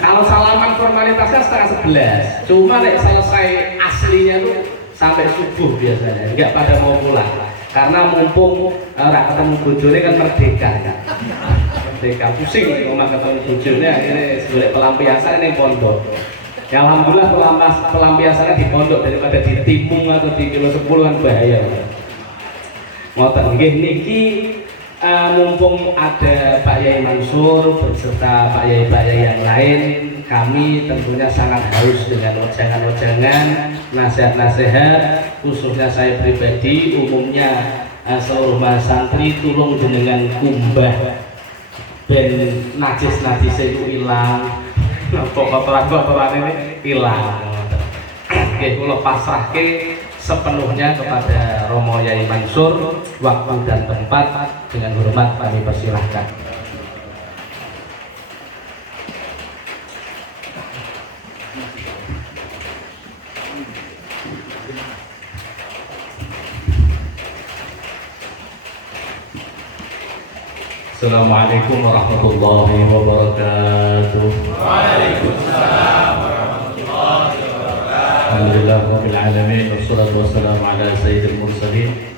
Kalau salaman formalitasnya setengah 11, cuma nek selesai aslinya tuh sampai subuh biasanya, nggak pada mau pulang. Karena mumpung ora ketemu bojone kan merdeka ya. Merdeka pusing mau ketemu bojone akhirnya golek pelampiasan ning pondok. Ya alhamdulillah pelampiasannya di pondok daripada di Timung atau di Kilo 10 kan bahaya. Ngoten nggih niki mumpung ada Pak Yai Mansur beserta Pak Yai yang lain, kami tentunya sangat haus dengan wejangan-wejangan, nasihat-nasihat, khususnya saya pribadi, umumnya seluruh mas santri tulung dengan kumbah ben najis itu hilang, kotoran ini hilang. Oke, kula pasrahke sepenuhnya kepada Romo Yai Mansur, waktu dan tempat dengan hormat kami persilahkan. Assalamualaikum warahmatullahi wabarakatuh. Waalaikumsalam warahmatullahi wabarakatuh. Alhamdulillah rabbil alamin, wassalatu wassalamu ala sayyidil mursalin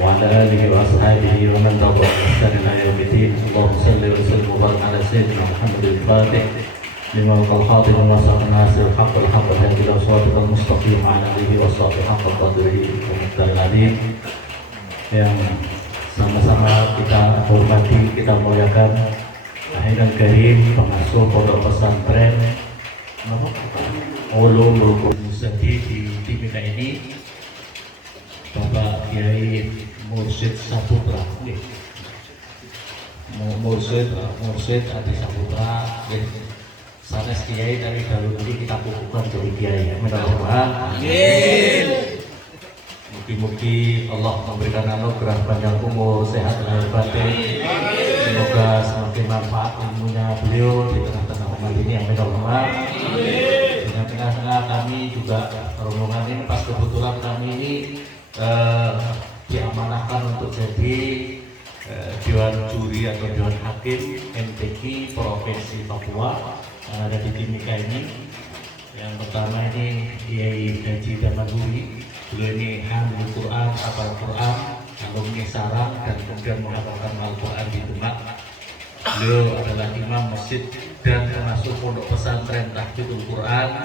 wa ala alihi wa ashabihi wa man tabi'ahum bi ihsan ila yaumiddin. Allahumma shalli wa sallim wa barik ala sayyidina Muhammadil Fatih lima qal khatib wa sa'an nasir haqqal haqq wa ila siratal mustaqim ala alihi wa sahbihi haqqa qadrihi wa miqdaril yang sama-sama kita hormati, kita muliakan Ahiran Karim, pengasuh pondok pesantren Ulumul Musadi di Timika ini, Bapak Kiai Mursyid Saputra, Mursyid Adi Saputra, sanes Kiai dari dahulu ini kita kukuhkan dari Kiai. Amin. Mugi-mugi Allah memberikan anugerah panjang umur, sehat lahir batin. Semoga semakin manfaat ilmunya beliau di tengah-tengah umat ini. Amin. Dengan tengah-tengah kami juga rombongan ini pas kebetulan kami ini diamanahkan untuk jadi Dewan Juri atau Dewan Hakim MTQ Provinsi Papua yang ada di Timika ini. Yang pertama ini Kiai Haji Damanhuri. Beliau ini hamil Quran, hafal Quran, alumni Sarang dan kemudian menghafalkan Al-Quran di Demak. Beliau adalah imam masjid dan pengasuh pondok pesantren Tahfidzul Quran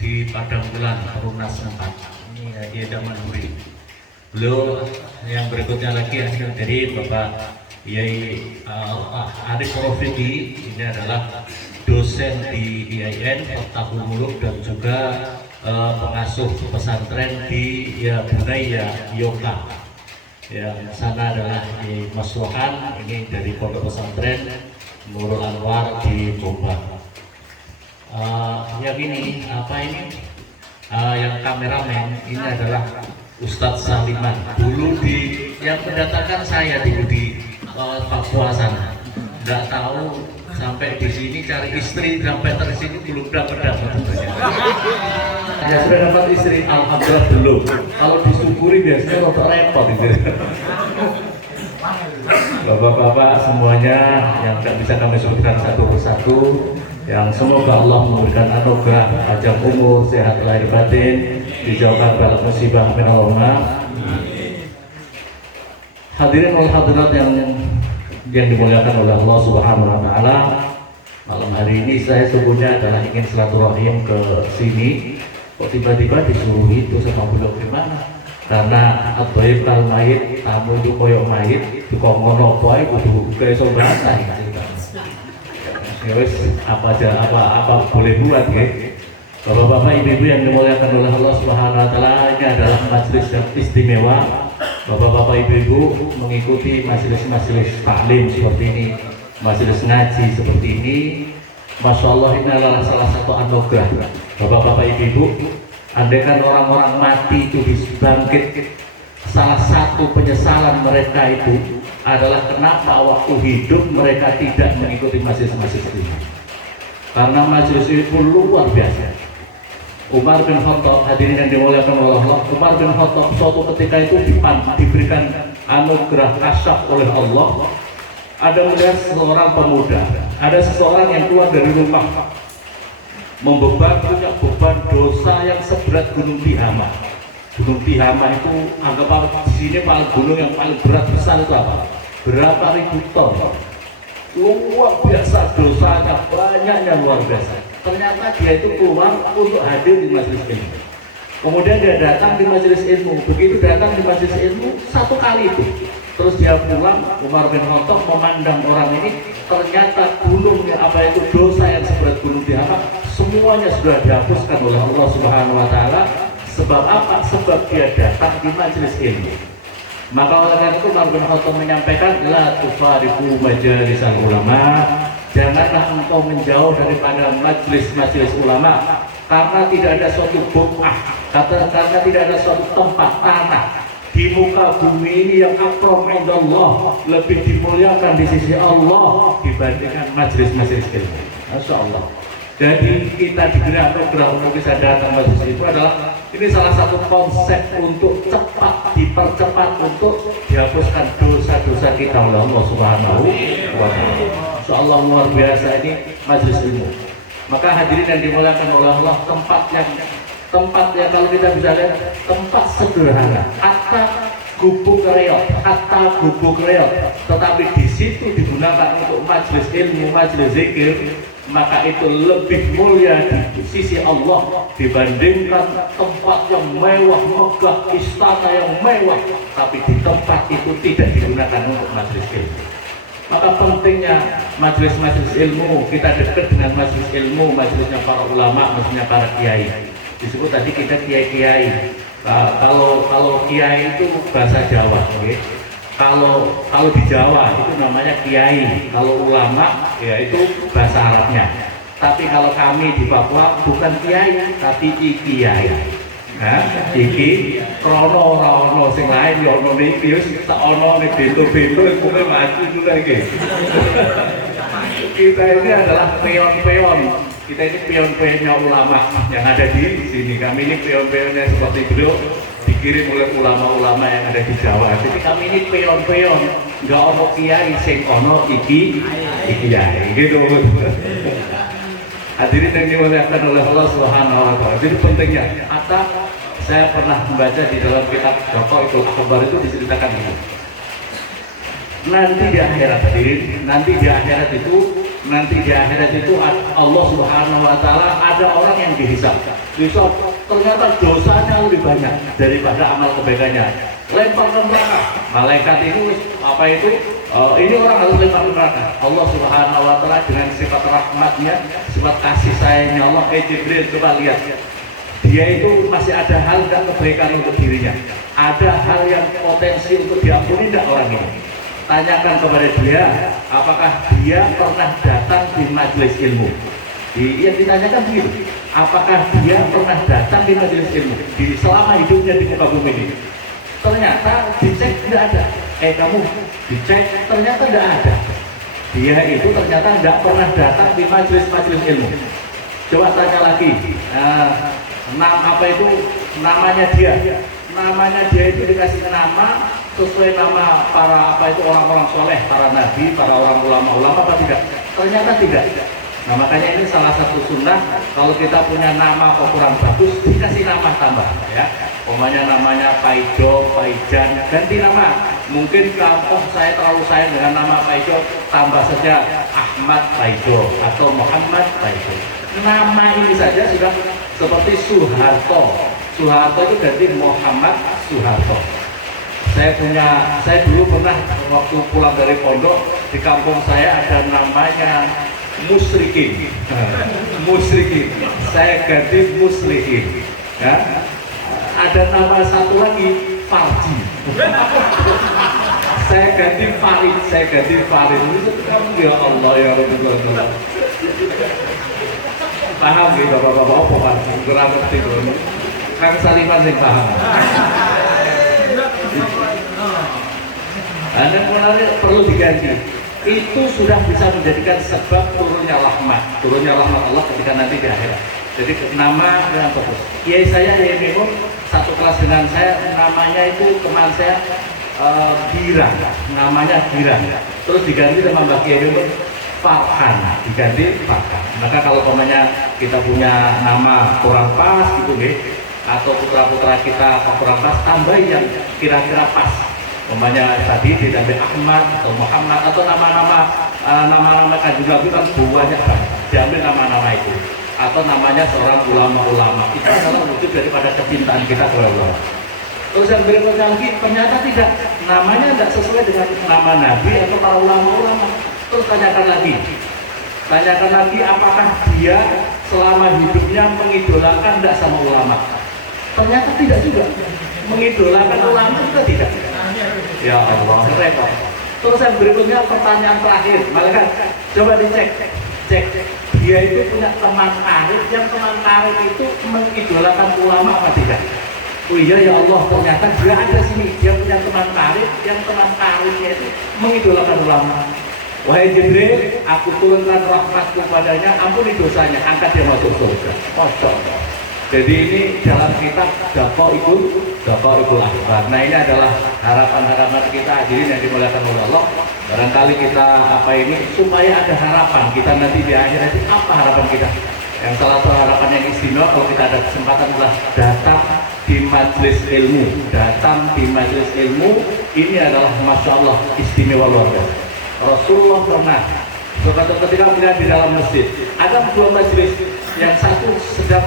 di Padang Bulan, Perumnas 4. Ini Kiai Damanhuri. Beliau yang berikutnya lagi yang dari Bapak Yai Arif Rofiki. Ini adalah dosen di IAIN Fathul Muluk dan juga pengasuh pesantren di Bunaya Yoga. Yang sana adalah di Mas Wahan, ini dari pondok pesantren Nurul Anwar di Jombang. Yang ini apa ini? Yang kameramen ini adalah Ustadz Saliman. Dulu yang mendatangkan saya dulu di Papua sana. Nggak tahu sampai di sini cari istri sampai dari sini belum dapat. Ya sudah dapat istri, alhamdulillah belum. Kalau disyukuri biasanya rotok repot itu. Bapak-bapak semuanya yang tidak bisa kami sebutkan satu persatu, yang semoga Allah memberikan anugerah panjang umur, sehat lahir batin, dijauhkan bala musibah min Allah. Hadirin wal hadirat yang dimuliakan oleh Allah Subhanahu wa taala. Malam hari ini saya sebetulnya adalah ingin silaturahim ke sini. Kok tiba-tiba disuruh itu sama beliau gimana? Karena at-thayyib kal mayit, tamu itu koyok mayit, dikomono poe kudu keso bahasa. Ya wis apa boleh buat nggih. Bapak-bapak, ibu-ibu yang dimuliakan oleh Allah Subhanahu wa taala, ini adalah majelis yang istimewa. Bapak-bapak, ibu-ibu mengikuti majelis-majelis taklim seperti ini, majelis ngaji seperti ini. Masya Allah, ini adalah salah satu anugerah. Bapak-bapak, ibu-ibu, andaikan orang-orang mati itu dibangkit, salah satu penyesalan mereka itu adalah kenapa waktu hidup mereka tidak mengikuti majelis-majelis ini. Karena majelis ini pun luar biasa. Umar bin Khattab, hadirin yang dimuliakan oleh Allah, Umar bin Khattab suatu ketika itu diberikan anugerah kasyaf oleh Allah. Ada melihat seseorang pemuda, ada seseorang yang keluar dari rumah punya beban dosa yang seberat gunung Tihama. Gunung Tihama itu anggap di sini paling gunung yang paling berat besar itu apa? Berapa ribu ton. Luar biasa dosanya, banyaknya luar biasa. Ternyata dia itu keluar untuk hadir di majelis ilmu. Kemudian dia datang di majelis ilmu. Begitu datang di majelis ilmu satu kali itu, terus dia pulang. Umar bin Khattab memandang orang ini, ternyata gunungnya apa itu dosa yang seberat gunung Tihama semuanya sudah dihapuskan oleh Allah Subhanahu Wa Taala. Sebab apa? Sebab dia datang di majelis ilmu. Maka oleh karena itu Umar bin Khattab menyampaikan, la tufariqu majalisal ulama, janganlah engkau menjauh daripada majelis ulama, karena tidak ada suatu buk'ah, karena tidak ada suatu tempat tanah di muka bumi ini yang akram indallah, lebih dimuliakan di sisi Allah dibandingkan majelis ilmu. Masya Allah. Jadi kita diberi anugerah untuk bisa datang majelis itu adalah ini salah satu konsep untuk cepat dipercepat untuk dihapuskan dosa-dosa kita oleh Allah Subhanahu wa Ta'ala. Insya Allah luar biasa ini majelis ilmu. Maka hadirin yang dimuliakan oleh Allah, tempat yang kalau kita bisa lihat tempat sederhana, hatta gubuk reot, tetapi di situ digunakan untuk majelis ilmu, majelis zikir, maka itu lebih mulia di sisi Allah dibandingkan tempat yang mewah, megah, istana yang mewah, tapi di tempat itu tidak digunakan untuk majelis ilmu. Maka pentingnya majelis ilmu, kita dekat dengan majelis ilmu, majelisnya para ulama, majelisnya para kiai. Disebut tadi kita kiai. Kalau kiai itu bahasa Jawa, okay? Kalau di Jawa itu namanya kiai, kalau ulama ya itu bahasa Arabnya. Tapi kalau kami di Papua bukan kiai, tapi ikiai. Nah, iki rono sing lain yo ono iki wis tak ono nek bento-bento kuwi maju juga iki. Kita ini adalah peon-peon. Kita ini peon-peonnya ulama yang ada di sini. Kami ini peon-peonnya seperti beliau dikirim oleh ulama-ulama yang ada di Jawa. Jadi kami ini peon-peon, nggak ono kiai sing ono iki kiai gitu. Hadirin yang dimuliakan oleh Allah Subhanahu wa Ta'ala. Jadi pentingnya, hatta saya pernah membaca di dalam kitab Joko Akbar itu diceritakan ini. Nanti di akhirat, hadirin, nanti di akhirat itu Allah Subhanahu wa Ta'ala ada orang yang dihisab. Ternyata dosanya lebih banyak daripada amal kebaikannya. Lempar ke neraka. Malaikat itu apa itu? Ini orang harus lempar ke neraka. Allah Subhanahu wa Ta'ala dengan sifat rahmatnya, sifat kasih sayangnya Allah, Jibril coba lihat. Dia itu masih ada hal dan kebaikan untuk dirinya. Ada hal yang potensi untuk diampuni tidak orang ini. Tanyakan kepada dia, apakah dia pernah datang di majelis ilmu? Yang ditanyakan begitu, apakah dia pernah datang di majelis ilmu selama hidupnya di muka bumi ini? Ternyata dicek tidak ada. Kamu dicek ternyata tidak ada. Dia itu ternyata tidak pernah datang di majelis ilmu. Coba tanya lagi. Namanya dia itu dikasih nama sesuai nama para orang-orang soleh, para nabi, para orang ulama apa tidak? Ternyata tidak. Nah makanya ini salah satu sunnah, kalau kita punya nama kok kurang bagus, dikasih nama tambah ya. Umpamanya namanya Paijo, Paijan, ganti nama. Mungkin kampung saya terlalu sayang dengan nama Paijo, tambah saja Ahmad Paijo atau Muhammad Paijo. Nama ini saja sudah seperti Soeharto. Soeharto itu ganti Muhammad Soeharto. Saya dulu pernah waktu pulang dari pondok, di kampung saya ada namanya Musrikin. Saya ganti Muslihin. Ya. Ada nama satu lagi Farji. Saya ganti Farid. Ya Allah ya Rasulullah. Paham nih bapak-bapak apa kan? Kurang ngerti dulu. Kang Saliman sing paham. Anda mulai perlu diganti. Itu sudah bisa menjadikan sebab turunnya rahmat Allah ketika nanti di akhirat. Jadi nama yang bagus. Kiai saya Kiai Mimun satu kelas dengan saya, namanya itu teman saya Girang, namanya Girang. Terus diganti sama Mbak Kiai Mimun Farhan, diganti Farhan. Maka kalau umpamanya kita punya nama kurang pas gitu atau putra-putra kita kurang pas, tambah yang kira-kira pas. Umpamanya tadi ditambah Ahmad atau Muhammad atau nama-nama kanjeng Nabi kan banyak banget. Diambil nama-nama itu atau namanya seorang ulama-ulama. Itu adalah wujud daripada kecintaan kita kepada Allah. Terus yang berikutnya lagi, ternyata tidak, namanya tidak sesuai dengan nama Nabi atau para ulama-ulama. Terus tanyakan lagi apakah dia selama hidupnya mengidolakan tidak sama ulama. Ternyata tidak juga, mengidolakan ulama juga tidak. Ya Allah, repot. Terus yang berikutnya pertanyaan terakhir, malaikat coba dicek, dia itu punya teman karib, yang teman karib itu mengidolakan ulama apa tidak? Oh iya ya Allah, ternyata dia ada sini, dia punya teman karib, yang teman karibnya itu mengidolakan ulama. Wahai Jibril, aku turunkan rahmatku padanya, ampuni dosanya, angkat dia masuk surga. Masya. Jadi ini dalam kitab Daqaiqul Akhbar. Nah ini adalah harapan-harapan kita hadirin yang dimuliakan oleh Allah. Barangkali kita supaya ada harapan kita nanti di akhirat itu apa harapan kita? Yang salah satu harapan yang istimewa kalau kita ada kesempatan adalah datang di majelis ilmu. Datang di majelis ilmu ini adalah Masya Allah istimewa luar biasa. Rasulullah pernah suatu ketika beliau di dalam masjid ada dua majelis, yang satu sedang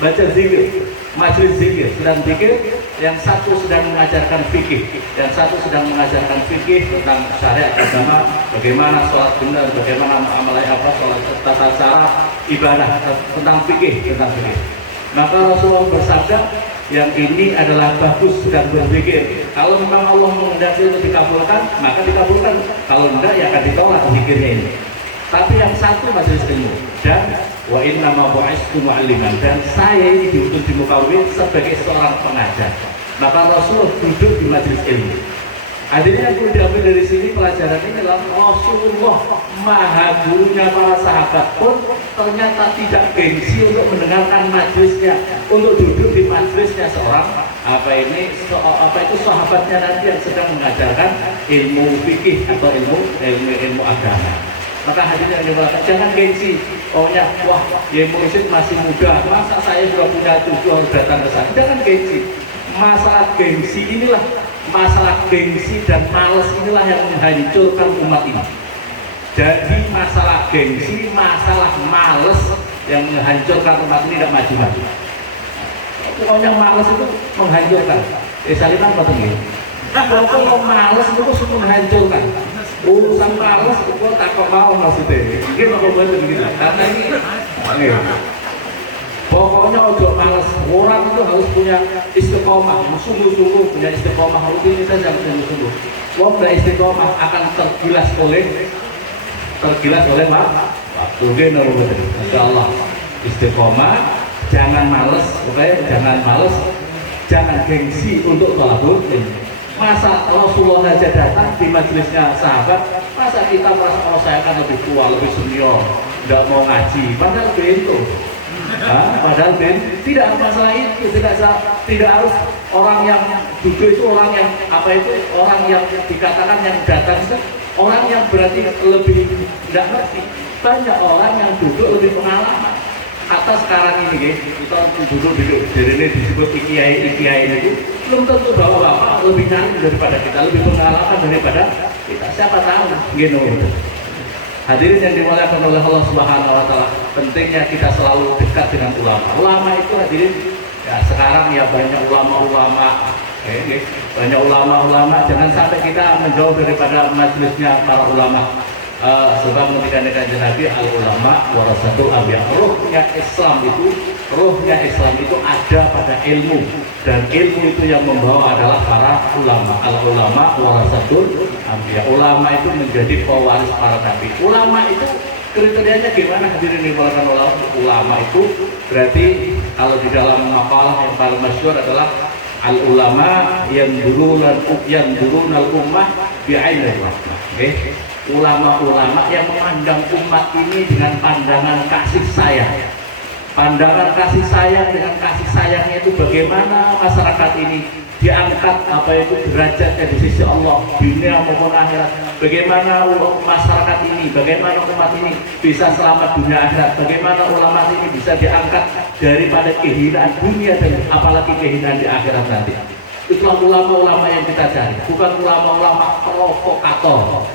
baca zikir, majelis zikir sedang zikir, yang satu sedang mengajarkan fikih, yang satu sedang mengajarkan fikih tentang syariat agama, bagaimana sholat benar, bagaimana sholat tata cara ibadah, tentang fikih. Maka Rasulullah bersabda, yang ini adalah bagus sedang berzikir. Kalau memang Allah menghendaki itu dikabulkan, maka dikabulkan. Kalau tidak, ya akan ditolak zikirnya ini. Tapi yang satu majelis ilmu, dan wa inna ma bu'istu mu'alliman, dan saya ini diutus di muka bumi sebagai seorang pengajar. Maka Rasulullah duduk di majelis ilmu. Akhirnya yang perlu diambil dari sini pelajaran ini adalah Rasulullah maha gurunya para sahabat pun ternyata tidak gengsi untuk mendengarkan majelisnya, untuk duduk di majelisnya seorang sahabatnya nanti yang sedang mengajarkan ilmu fikih atau ilmu agama. Maka hadirin yang dimuliakan, jangan gengsi. Ohnya, wah, ya mursyid masih muda, masa saya sudah punya cucu harus datang ke sana. Jangan gengsi. Masalah gengsi dan malas inilah yang menghancurkan umat ini. Jadi masalah gengsi, masalah malas yang menghancurkan umat ini tidak maju-maju. Pokoknya malas itu menghancurkan. Saliman betul ya. Pokoknya malas itu semua menghancurkan. Urusan malas itu takut mau maksudnya. Mungkin aku betul gitu. Karena ini. Pokoknya ojo malas. Orang itu harus punya istiqomah, sungguh-sungguh punya istiqomah. Rutinitas yang sungguh-sungguh. Wong tidak istiqomah akan tergilas oleh waktu geno betul. Insyaallah istiqomah, jangan malas, jangan gengsi untuk thalabul ilmi. Masa Rasulullah saja datang di majelisnya sahabat, masa kita merasa kalau saya kan lebih tua, lebih senior, tidak mau ngaji, padahal bento. Tidak masalah itu, tidak harus orang yang duduk itu orang yang dikatakan yang datang itu orang yang berarti lebih tidak ngerti. Banyak orang yang duduk lebih pengalaman. Kata sekarang ini kita duduk ini disebut ikiai itu belum tentu bahwa bapak lebih nyanyi daripada kita, lebih pengalaman daripada kita. Siapa tahu gitu. Hadirin yang dimuliakan oleh Allah Subhanahu wa taala, pentingnya kita selalu dekat dengan ulama. Ulama itu hadirin ya sekarang ya banyak ulama-ulama. Banyak ulama-ulama, jangan sampai kita menjauh daripada majelisnya para ulama. Sebab ketika kanjeng Nabi al-ulama warasatul anbiya, ruhnya Islam itu ada pada ilmu, dan ilmu itu yang membawa adalah para ulama. Al-ulama warasatul anbiya, ulama itu menjadi pewaris para nabi. Ulama itu kriterianya gimana hadirin dimuliakan oleh Allah? Ulama itu berarti kalau di dalam makalah yang paling masyhur adalah al-ulama yang durunal ummah bi'ainir rahmah. Ulama-ulama yang memandang umat ini dengan pandangan kasih sayang. Pandangan kasih sayang dengan kasih sayangnya itu bagaimana masyarakat ini diangkat apa itu derajatnya di sisi Allah dunia maupun akhirat. Bagaimana masyarakat ini, bagaimana umat ini bisa selamat dunia akhirat. Bagaimana ulama ini bisa diangkat daripada kehinaan dunia dan apalagi kehinaan di akhirat nanti. Itulah ulama-ulama yang kita cari, bukan ulama-ulama provokator.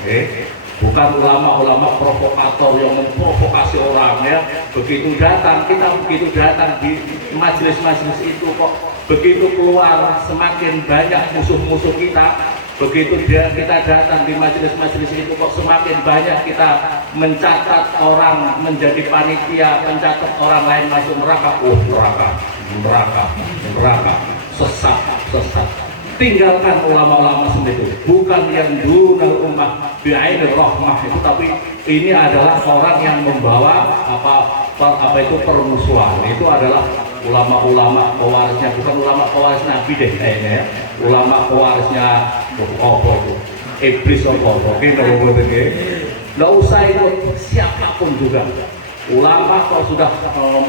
Bukan ulama-ulama provokator yang memprovokasi orang ya. Begitu datang, kita begitu datang di majelis-majelis itu kok begitu keluar semakin banyak musuh-musuh kita. Begitu kita datang di majelis-majelis itu kok semakin banyak kita mencatat orang menjadi panitia, mencatat orang lain masuk neraka. Neraka, sesat. Tinggalkan ulama-ulama sendiri, bukan yang dunal ummah bi'ainir rahmah itu, tapi ini adalah orang yang membawa apa itu permusuhan. Itu adalah ulama-ulama pewarisnya, bukan ulama pewaris Nabi deh kayaknya ya. Ulama pewarisnya iblis nggak usah ikut siapapun juga. Ulama kau sudah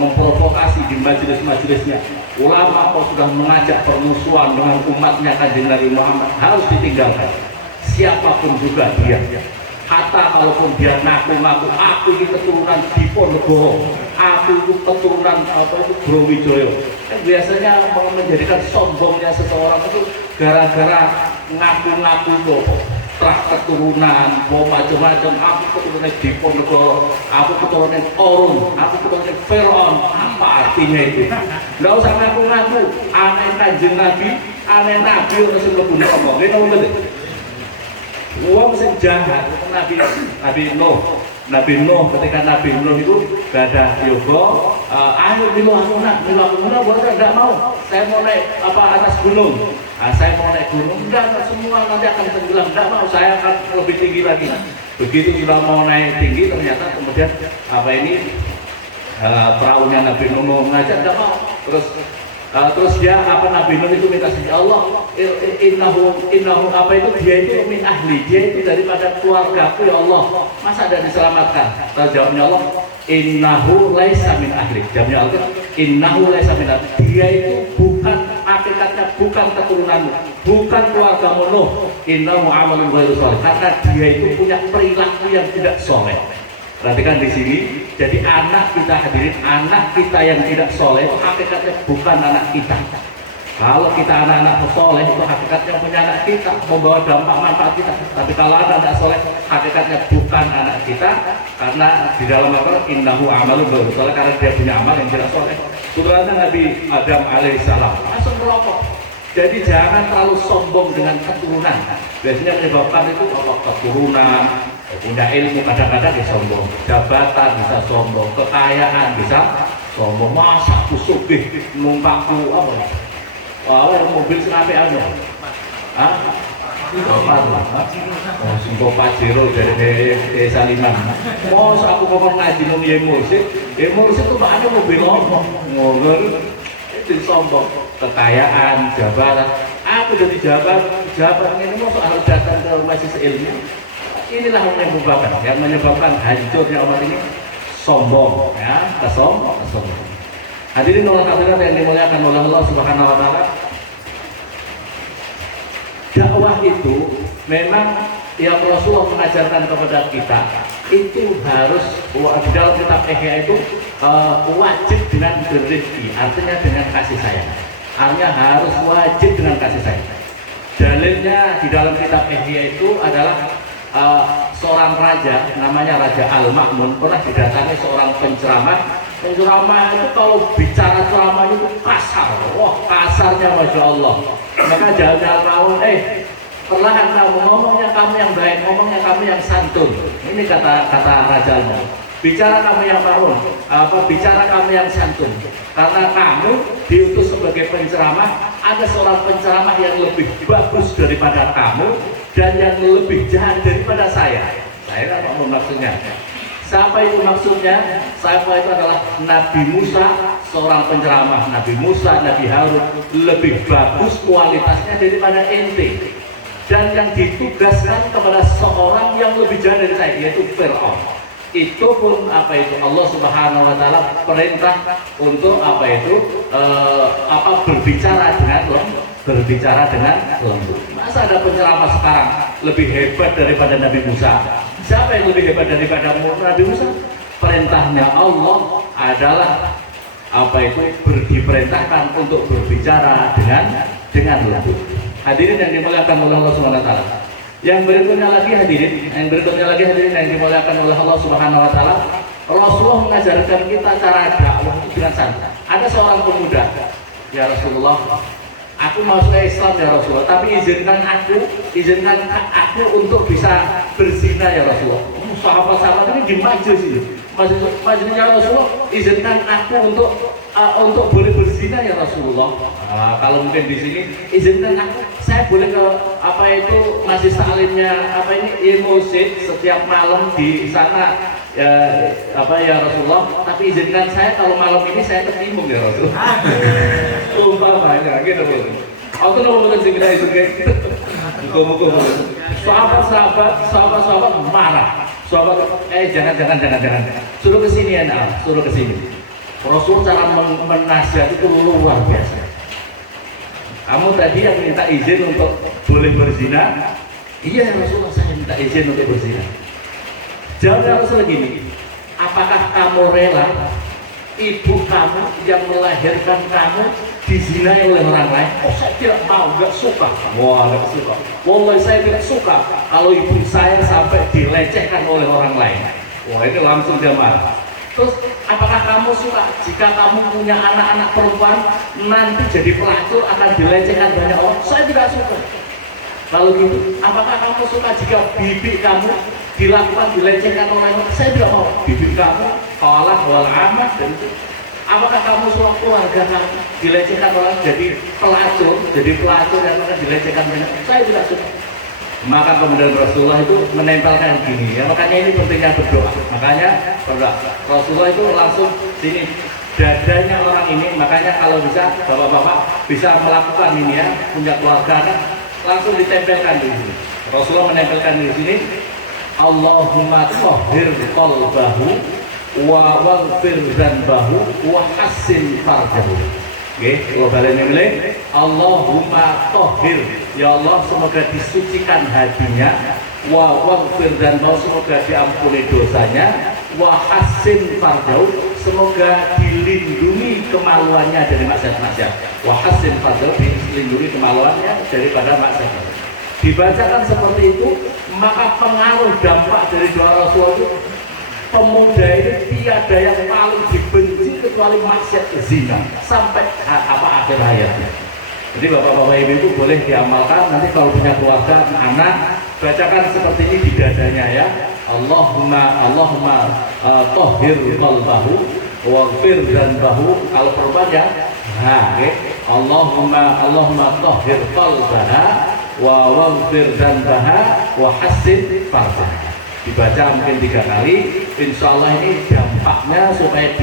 memprovokasi di majelis-majelisnya, ulama kau sudah mengajak permusuhan dengan umatnya Kanjeng Nabi Muhammad, harus ditinggalkan. Siapapun juga dia, hatta kalaupun dia ngaku-ngaku aku ini keturunan Diponegoro, aku itu keturunan apa itu Brawijaya, kan biasanya menjadikan sombongnya seseorang itu gara-gara ngaku-ngaku loh. Keturunan, macam-macam, aku keturunan Diponegoro, aku keturunan Korun, aku keturunan Firaun. Apa artinya itu? Nggak usah ngaku-ngaku, aneh Kanjeng Nabi, aneh Nabi harus ngebunuh Allah. Ini tahu nggak? Uang sejahat, Nabi Nuh ketika Nabi Nuh itu gak ada yoga, ayo Milo aku nggak mau, saya mau naik atas gunung. Saya mau naik gunung, enggak semua nanti akan tenggelam, enggak mau, saya akan lebih tinggi lagi. Begitu sudah mau naik tinggi, ternyata kemudian perahunya Nabi Nuh mau ngajak, enggak mau. Terus dia Nabi Nuh itu minta saja Allah, innahu apa itu, dia itu min ahli, dia itu daripada keluargaku ya Allah, masa ada diselamatkan? Jawabnya Allah, innahu laisa min ahli. Jawabnya Allah, innahu laisa min ahli, dia itu bukan hakikatnya, bukan keturunanmu, bukan keluargamu Nuh. Innahu amalun ghairu sholih, karena dia itu punya perilaku yang tidak soleh. Perhatikan di sini, jadi anak kita hadirin, anak kita yang tidak soleh itu hakikatnya bukan anak kita. Kalau kita anak-anak soleh itu hakikatnya punya anak kita, membawa dampak manfaat kita. Tapi kalau anak soleh, hakikatnya bukan anak kita, karena di dalam Al-Quran innahu amalun ghairu sholih, karena dia punya amal yang tidak soleh. Turunannya Nabi Adam alaihissalam masuk merokok. Jadi jangan terlalu sombong dengan keturunan. Biasanya menyebabkan itu keturunan, punya ilmu kadang-kadang bisa sombong, jabatan bisa sombong, kekayaan bisa sombong. Masa aku sugih numpakku apa ya? Mobil senape aja. Singkong Pajero dari desa Liman. Masa aku ngomong ngaji nang Yemursid itu ada mobil ngomong itu sombong, kekayaan, jabatan. Aku jadi jabat ini mau soal datang ke majelis ilmu. Inilah yang menyebabkan hancurnya umat ini, sombong, ya, kesombong. Hadirin Allah hadirat yang dimuliakan oleh Allah Subhanahu wa taala. Dakwah itu memang yang Rasulullah mengajarkan kepada kita itu harus di dalam kitab Ihya itu wajib dengan berrizki, artinya dengan kasih sayang. Artinya harus wajib dengan kasih sayang. Dalilnya di dalam kitab Ihya itu adalah seorang raja namanya Raja Al-Ma'mun pernah didatangi seorang penceramah. Penceramah itu kalau bicara ceramah itu kasar, wah kasarnya Masya Allah. Maka jawabnya Al-Ma'mun, perlahan kamu ngomongnya, kamu yang baik, ngomongnya kamu yang santun. Ini kata Raja Al-Ma'mun. Bicara kamu yang Ma'mun, bicara kamu yang santun. Karena kamu diutus sebagai penceramah, ada seorang penceramah yang lebih bagus daripada kamu dan yang lebih jahat daripada saya. Saya nggak mau maksudnya. Siapa itu maksudnya? Siapa itu adalah Nabi Musa, seorang penceramah. Nabi Musa, Nabi Harun lebih bagus kualitasnya daripada ente. Dan yang ditugaskan kepada seorang yang lebih jahat dari saya, yaitu Firaun. itu pun apa itu Allah Subhanahu wa taala perintah untuk apa itu berbicara dengan lembut. Masa ada penceramah sekarang lebih hebat daripada Nabi Musa? Siapa yang lebih hebat daripada Nabi Musa? Perintahnya Allah adalah apa itu diperintahkan untuk berbicara dengan lembut. Hadirin yang dimuliakan oleh Allah Subhanahu wa taala. Yang berikutnya lagi hadirin yang dimuliakan oleh Allah Subhanahu wa taala, Rasulullah mengajarkan kita cara dakwah itu dengan santai. Ada seorang pemuda, ya Rasulullah, aku masuk Islam ya Rasulullah, tapi izinkan aku untuk bisa berzina ya Rasulullah. Sahabat-sahabat ini di majelis ini, majelisnya Rasulullah, izinkan aku untuk boleh berzina ya Rasulullah. Kalau mungkin di sini izinkan aku, saya boleh ke apa itu masjid salimnya apa ini masjid setiap malam di sana ya Rasulullah, tapi izinkan saya kalau malam ini saya tertimbun ya Rasulullah. Umpamanya gitu Bu. Aku mau sing kita izinkan. Muga-muga sahabat marah. Sahabat jangan. Suruh ke sini ya, suruh ke sini. Rasul cara menasihat itu luar biasa. Kamu tadi yang minta izin untuk boleh berzina? Iya Rasulullah, saya minta izin untuk berzina. Jawabnya Rasul gini, apakah kamu rela ibu kamu yang melahirkan kamu dizinai oleh orang lain? Oh saya tidak mau, nggak suka. Wah nggak suka. Wallahi saya tidak suka kalau ibu saya sampai dilecehkan oleh orang lain. Wah ini langsung dia marah. Terus apakah kamu suka jika kamu punya anak-anak perempuan nanti jadi pelacur akan dilecehkan banyak orang? Saya tidak suka. Kalau gitu, apakah kamu suka jika bibi kamu dilakukan dilecehkan oleh orang? Saya tidak mau. Bibi kamu kalah wal amat dan itu. Apakah kamu suka keluarga kamu dilecehkan orang jadi pelacur yang akan dilecehkan banyak? Saya tidak suka. Maka kemudian Rasulullah itu menempelkan gini ya, makanya ini pentingnya berdoa. Makanya Rasulullah itu langsung sini dadanya orang ini, makanya kalau bisa bapak-bapak bisa melakukan ini ya, punya keluarga kan, langsung ditempelkan di sini. Rasulullah menempelkan di sini, Allahumma tahhir qalbahu wa waghfir dzanbahu wa hassin farjahu. Oke, kalau kalian yang milih, Allahumma tahhir, ya Allah semoga disucikan hatinya, wa waghfir dzanbahu, semoga diampuni dosanya, wa hassin farjahu, semoga dilindungi kemaluannya dari maksiat-maksiat. Wa hassin farjahu, dilindungi kemaluannya daripada maksiat. Dibacakan seperti itu, maka pengaruh dampak dari doa Rasulullah itu, pemuda ini tiada yang paling dibenci kecuali maksiat zina sampai akhir hayatnya. Jadi bapak-bapak ibu boleh diamalkan nanti kalau punya keluarga anak, bacakan seperti ini di dadanya ya. Allahumma tahhir qalbahu waghfir dzanbahu. Kalau perempuan ya Allahumma tahhir qalbaha wa waghfir dzanbaha wa hassin farjaha. Dibaca mungkin 3 kali, insya Allah ini dampaknya supaya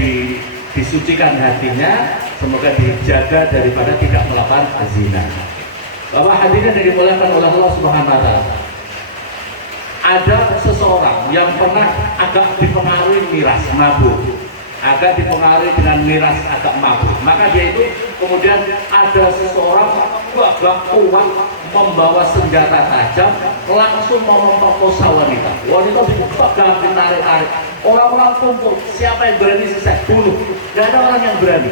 disucikan hatinya, semoga dijaga daripada tidak melakukan zina. Bapak hadirin yang dimuliakan oleh Allah Subhanahu wa taala. Ada seseorang yang pernah agak dipengaruhi miras mabuk, agak dipengaruhi dengan miras agak mabuk, maka dia itu kemudian ada seseorang gagah kuat membawa senjata tajam langsung mau memperkosa wanita. Wanita dipegang, ditarik-tarik. Orang-orang kumpul, siapa yang berani saya bunuh. Gak ada orang yang berani.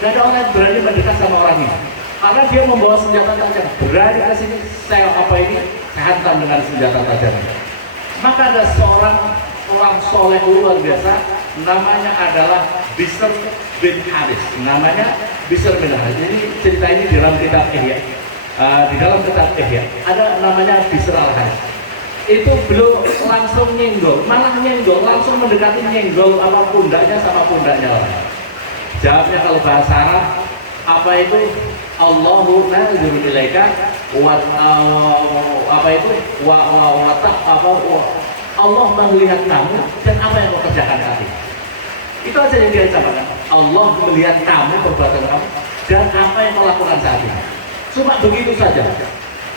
Gak ada orang yang berani mendekat sama orang ini. Karena dia membawa senjata tajam. Berani ke sini, saya hantam dengan senjata tajam. Maka ada seorang orang soleh luar biasa, namanya adalah Bishr bin Haris. Namanya Bishr bin Haris. Ini cerita ini di dalam kitab Ihya. Di dalam kitab Ihya ada namanya Bishr al-Haris. Itu belum langsung nyenggol, malah nyenggol, langsung mendekati nyenggol apa pundaknya sama pundaknya orang. Jawabnya kalau bahasa Arab apa itu? Allahu nazuru ilaika wa apa itu? Allah melihat kamu dan apa yang kau kerjakan tadi. Itu aja yang dia ucapkan. Allah melihat kamu, perbuatan kamu dan apa yang kau lakukan saat ini. Cuma begitu saja.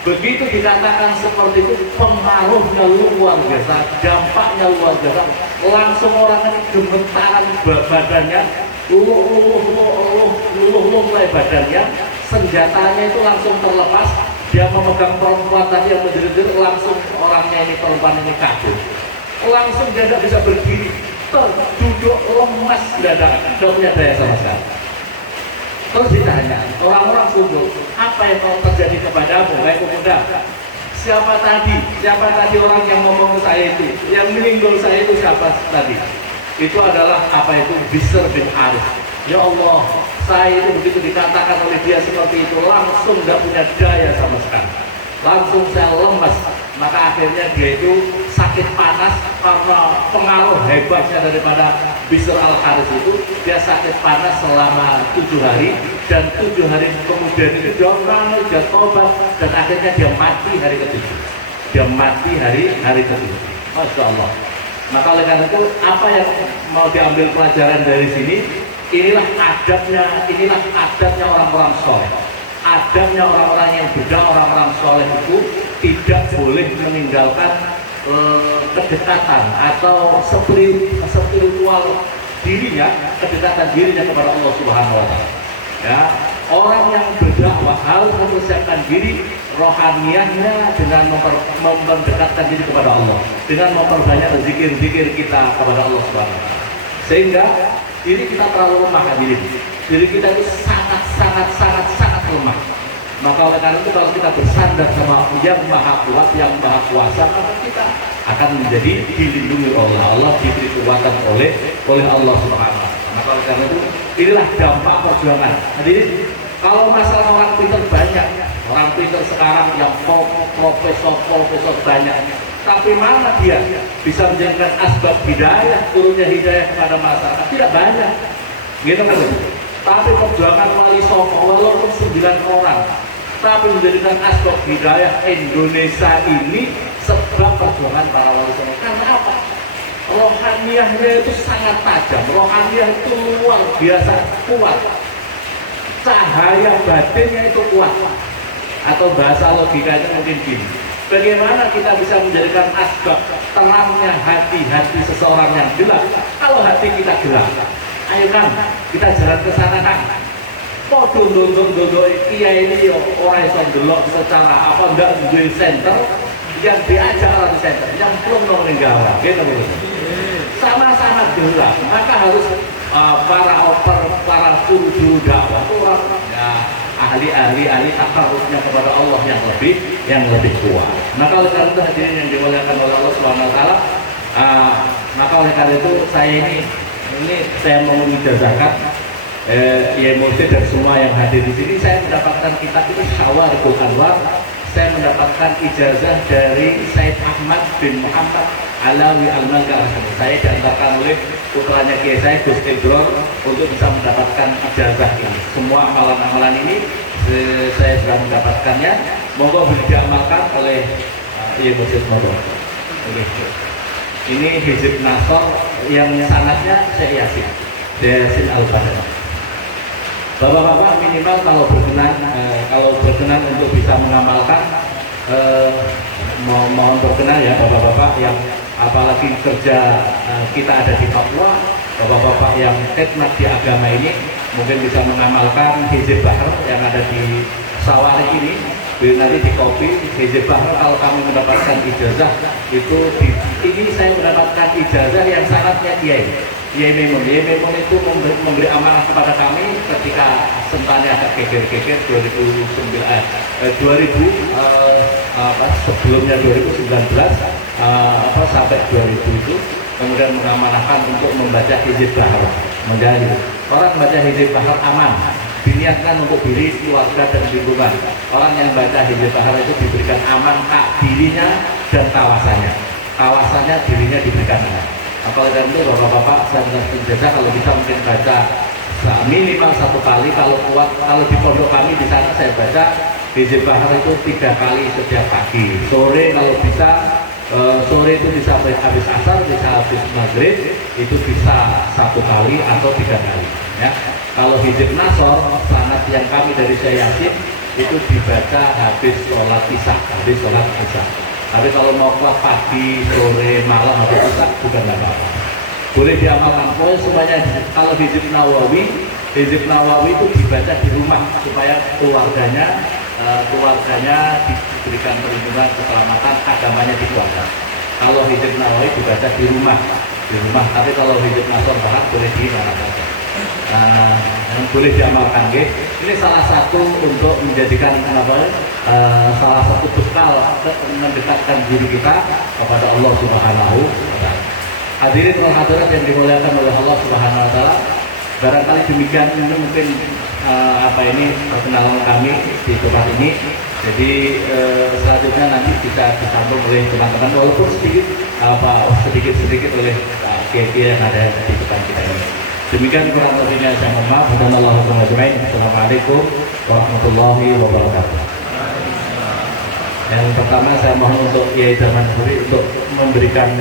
Begitu dikatakan seperti itu, pengaruhnya luar biasa, dampaknya luar biasa. Langsung orang ini gemetaran badannya, luluh mulai badannya, senjatanya itu langsung terlepas. Dia memegang perempuan tadi yang menjerit-jerit, langsung orangnya ini, perempuan ini kabur. Langsung dia tidak bisa berdiri, duduk lemas, tidak punya daya sama sekali. Terus ditanya, orang-orang subuh, apa yang mau terjadi kepadamu, wahai pemuda? Siapa tadi orang yang ngomong ke saya itu, yang menyinggung saya itu siapa tadi? Itu adalah apa itu, Bishr bin Arif. Ya Allah, saya itu begitu dikatakan oleh dia seperti itu, langsung tidak punya daya sama sekali. Langsung saya lemas. Maka akhirnya dia itu sakit panas karena pengaruh hebatnya daripada Bishr al-Haris itu. Dia sakit panas selama 7 hari, dan 7 hari kemudian itu dia tobat, dan akhirnya dia mati hari ketujuh. Dia mati hari ketujuh. Masya Allah. Maka oleh karena itu, apa yang mau diambil pelajaran dari sini? Inilah adabnya orang-orang soleh. Adabnya orang-orang yang benar, orang-orang soleh itu tidak boleh meninggalkan kedekatan atau spiritual dirinya, kedekatan dirinya kepada Allah Subhanahu wa Ta'ala. Ya, orang yang berdakwah harus mempersiapkan diri rohaniahnya dengan mendekatkan diri kepada Allah, dengan memperbanyak zikir-zikir kita kepada Allah Subhanahu wa Ta'ala. Sehingga diri kita terlalu lemah, diri kita itu sangat lemah. Maka oleh karena itu, kalau kita bersandar sama yang maha kuat, yang maha kuasa, maka kita akan menjadi dilindungi oleh Allah, diberi kekuatan oleh Allah Subhanahu wa Ta'ala. Maka oleh karena itu, inilah dampak perjuangan. Jadi kalau masalah orang pintar banyak, orang pintar sekarang yang profesor banyak, tapi mana dia bisa menjadikan asbab hidayah, turunnya hidayah kepada masyarakat? Tidak banyak, gitu kan? Tapi perjuangan wali songo walaupun 9 orang, tapi menjadikan asbab hidayah Indonesia ini sebab perjuangan para wali songo. Karena apa? Rohaniahnya itu sangat tajam, rohaniah itu luar biasa kuat, cahaya batinnya itu kuat. Atau bahasa logikanya mungkin gini, bagaimana kita bisa menjadikan asbab terangnya hati seseorang yang gelap kalau hati kita gelap? Ayo kan, kita jalan ke sana kan. Kok dondo kiai ini orang yang delok secara apa enggak duwe center, yang diajak orang center, yang belum meninggal, gitu. Sama-sama gelap, maka harus para guru dakwah, orang ya, ahli takarrufnya kepada Allah yang lebih kuat. Maka oleh karena itu, hadirin yang dimuliakan oleh Allah Subhanahu wa Ta'ala, maka oleh karena itu saya mau menjazahkan ya mursyid dan semua yang hadir di sini. Saya mendapatkan kitab itu Syawarikul Anwar. Saya mendapatkan ijazah dari Said Ahmad bin Muhammad Alawi Al-Malka. Saya diantarkan oleh putranya Kiai saya Gus Idror untuk bisa mendapatkan ijazah ini. Semua amalan-amalan ini saya sudah mendapatkannya. Monggo diamalkan oleh ya mursyid, monggo. Ini Hizib Nasr yang sanadnya saya Yasin Al-Badr. Bapak-bapak minimal kalau berkenan untuk bisa mengamalkan, mohon berkenan ya bapak-bapak yang apalagi kerja kita ada di Papua, bapak-bapak yang khidmat di agama ini mungkin bisa mengamalkan Hizib Bahr yang ada di Sawareh ini. Nanti di kopi Hizib Bahr, kalau kami mendapatkan ijazah itu ini saya mendapatkan ijazah yang sangatnya Kiai Memun itu memberi amanah kepada kami ketika sentannya agak geger 2019 sampai 2000 itu, kemudian mengamanahkan untuk membaca Hizib Bahr. Menjadi orang baca Hizib Bahr aman, diniatkan untuk diri, keluarga, dan lingkungan. Orang yang baca Hizib Bahr itu diberikan aman dirinya dan kawasannya dirinya diberikan aman. Oleh karena itu bapak-bapak, saya menjajah kalau bisa mungkin baca minimal 1 kali, kalau kuat, kalau di pondok kami di sana saya baca Hizib Bahr itu 3 kali setiap pagi, sore kalau bisa, sore itu bisa habis asar, bisa habis maghrib, itu bisa 1 kali atau 3 kali ya. Kalau Hizib Nasr sanad yang kami dari Syekh Yasin itu dibaca habis sholat isya, Tapi kalau mau ke pagi, sore, malam atau isya bukan apa-apa. Boleh diamalkan. Pokoknya semuanya kalau hizib Nawawi itu dibaca di rumah supaya keluarganya diberikan perlindungan, keselamatan, agamanya dikeluarkan. Kalau hizib Nawawi dibaca di rumah. Tapi kalau hizib Nasr Bahar boleh di mana saja. Yang boleh diamalkan, ini salah satu untuk menjadikan salah satu bekal mendekatkan diri kita kepada Allah Subhanahu wa Ta'ala. Hadirin wal hadirat yang dimuliakan oleh Allah Subhanahu wa Ta'ala, barangkali demikian ini mungkin perkenalan kami di tempat ini. Jadi selanjutnya nanti bisa disambung oleh teman-teman walaupun sedikit oleh kiai yang ada di depan kita ini. Demikian kurang lebihnya saya mohon maaf. Assalamualaikum warahmatullahi wabarakatuh. Yang pertama saya mohon untuk Kiai Zaman Suri untuk memberikan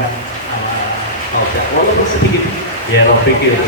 walaupun sedikit ya sedikit.